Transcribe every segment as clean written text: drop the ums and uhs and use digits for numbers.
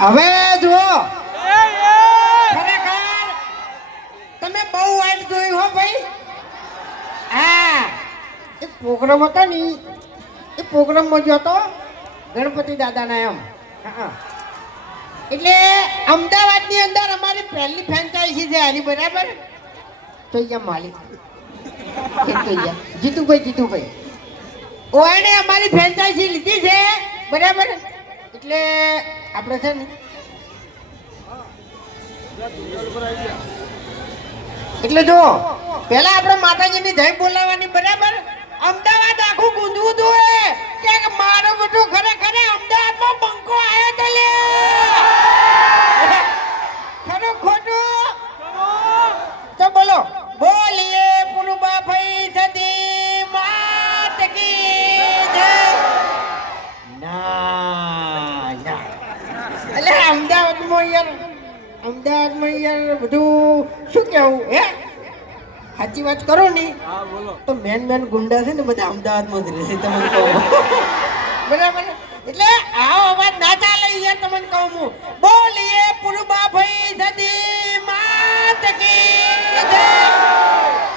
હવે જુઓ ખરેખર તમે બહુ વાઈટ જોઈ હો ભાઈ. હા એક પ્રોગ્રામ હતો ને એ પ્રોગ્રામમાં ગયો હતો ગણપતિ દાદાના એમ. હા એટલે અમદાવાદની અંદર અમારી પહેલી ફ્રેન્ચાઇઝી છે આની બરાબર. તો અહીંયા માલિક જીતુભાઈ ઓને અમારી ફ્રેન્ચાઇઝી લીધી છે બરાબર. એટલે આપણે છે ને એટલે જો પેલા આપણે માતાજીની જય બોલાવવાની બરાબર. અમદાવાદ આખું ગુંજવું જોઈએ કે મારો બધું ખરેખર અમદાવાદમાં બંકો આવ્યો તો લે ખરું ખોટું તો બોલો. બોલીએ પુરુબા ભાઈ સદી માત કી જય. ના એટલે અમદાવાદમાં યાર બધું શું કેવું હે સાચી વાત કરો ને તો મેન ગુંડા છે ને બધા અમદાવાદમાં જ રહેશે તમને કહું બરાબર. એટલે આવો અવાજ ના ચાલે યાર તમને કહું હું. બોલીએ પુરુબા ભાઈ સદી માત કી જય.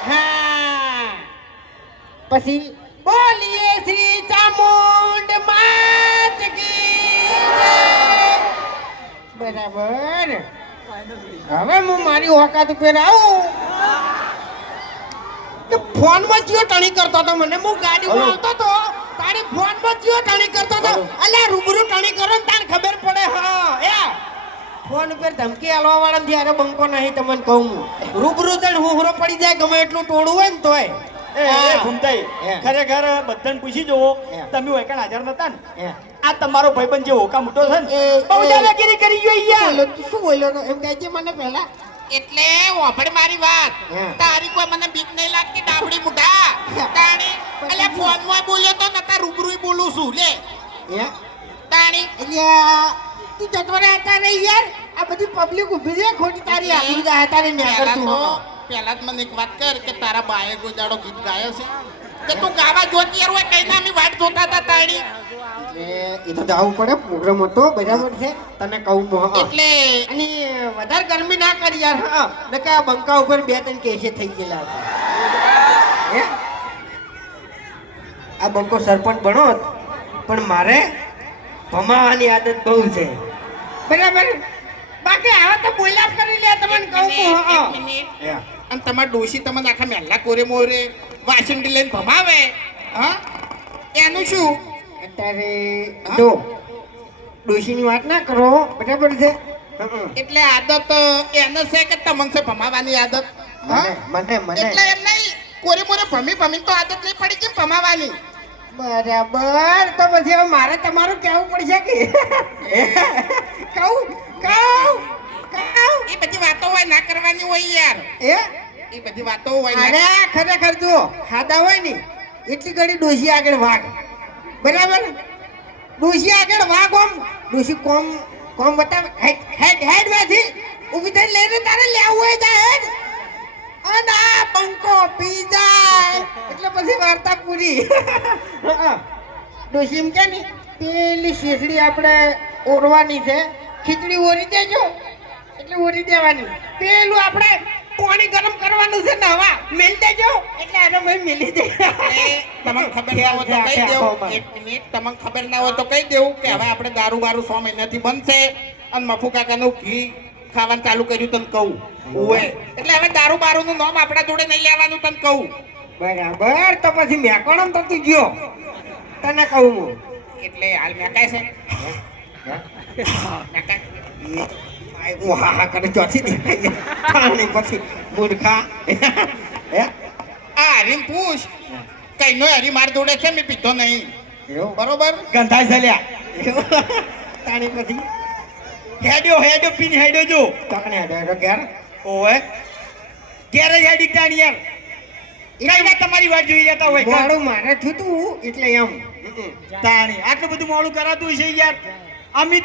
હા પછી બોલીએ શ્રી ચામુંડ માત કી જય. બરાબર. હવે હું મારી ઓકાત ઉપર આવું. ફોનમાં જીઓ ટણી કરતો હતો મને. હું ગાડીમાં આવતો હતો તારી ફોનમાં જીઓ ટણી કરતો હતો. અલ્યા રૂબરૂ ટણી કરો ને તાને ખબર પડે. હા એ ફોન ઉપર ધમકી આલવા વાળા જ્યારે બંકો નહીં તમને કહું હું. રૂબરૂ જણ હુહરો પડી જાય ગમે એટલું ટોળું હોય ને તોય. ખરેખર બધાને પૂછી જોવો તમે ઓયકણ હાજર નતા ને આ તમારો ભાઈબંધ જે હોકા મોટો છે ને બહુ દાદાગીરી કરી ગયો યાર. શું બોલ્યો એમ કહેજે મને પહેલા. એટલે ઓભળ મારી વાત. તારી કોઈ મને બીક નહીં લાગતી ડાબડી મુઢા તાણી. એટલે ફોનમાં બોલ્યો તો નતા રૂબરૂ બોલું છું લે તાણી. એટલે તું જતવરે હતા ને યાર આ બધી પબ્લિક ઊભી છે ખોટી તારી આબરૂ જાય તારે ને કરતું. પહેલા જ મને એક વાત કર કે તારા બાએ કોઈ દાડો ગીત ગાયો છે કે તું ગાવા જોતી યાર હોય કઈ ના અમે વાટ જોતા હતા તાણી. એ તો જવું પડે પ્રોગ્રામ હતો બરાબર છે તને કહું એટલે અને વધારે ગરમી ના કરી યાર. હા નકે આ બંકા ઉપર 2-3 કેસે થઈ ગયેલા હતા. આ બંકો સરપંચ બનો પણ મારે ભમાવાની આદત બહુ છે બરાબર. બાકી હવે તો બોલ્યા કરી લે તમને કહું. અને તમાર ડોશી તમને આખા મહેલા કોરે મોરે વાસંડી લઈને ભમાવે હા એનું શું? અત્યારે જો ડોશીની વાત ના કરો બરાબર છે. એટલે આદત એને છે કે તમને છે ભમાવાની આદત? મને એટલે એમ નહીં કોરે મોરે ભમી તો આદત નહીં પડી કેમ ભમાવાની? બરાબર. તો પછી હવે મારે તમારું કહેવું પડશે કે કહું એ બધી વાતો હોય ના કરવાની હોય યાર. એ બધી વાતો હોય. અરે ખરેખર જો ખાધા હોય ને એટલી ઘડી ડોશી આગળ વાગ બરાબર. ડોશી આગળ વાગ ઓમ ડોશી કોમ બતાવે હેડ વાથી ઊભી થઈને લઈને તારે લેવું હોય જાય હેડ અને આ બંકો પી જાય એટલે પછી વાર્તા પૂરી. ડોશી એમ કે ને પેલી શેષડી આપણે ઓરવાની છે ખીચડી ઓરી દેજો એટલે ઓરી દેવાની. પેલું આપણે પાણી ગરમ કરવાનું છે ને હવા મેલ દેજો એટલે આનો ભાઈ મેલી દે. તમને ખબર ના હોય તો કહી દેવું. એક મિનિટ તમને ખબર ના હોય તો કહી દેવું કે હવે આપણે દારૂ બારૂ 6 મહિનાથી બંધ છે અને મફુ કાકાનું ઘી ખાવાનું ચાલુ કર્યું તને કહું ઓએ. એટલે હવે દારૂ બારૂ નું નામ આપણા જોડે નહીં લેવાનું તને કહું બરાબર. તો પછી મેકોણમ તો તું ગયો તને કહું હું. એટલે હાલ મેકાય છે હું હા કરે ચોથી દેખાય પછી મૂર્ખા. આ હરીમ પૂછ કઈ નો હરી માર જોડે છે મેં પીધો નહીં બરોબર. ગંધાય ચાલ્યા તાણી પછી હેડ્યો પીને હેડ્યો જો તકને હેડો ઘેર. ઓય ક્યારે હેડી તાણ યાર કઈ વાત તમારી વાત જોઈ જતા હોય મોડું મારે થયું એટલે એમ તાણી આટલું બધું મોડું કરાતું છે યાર. અમે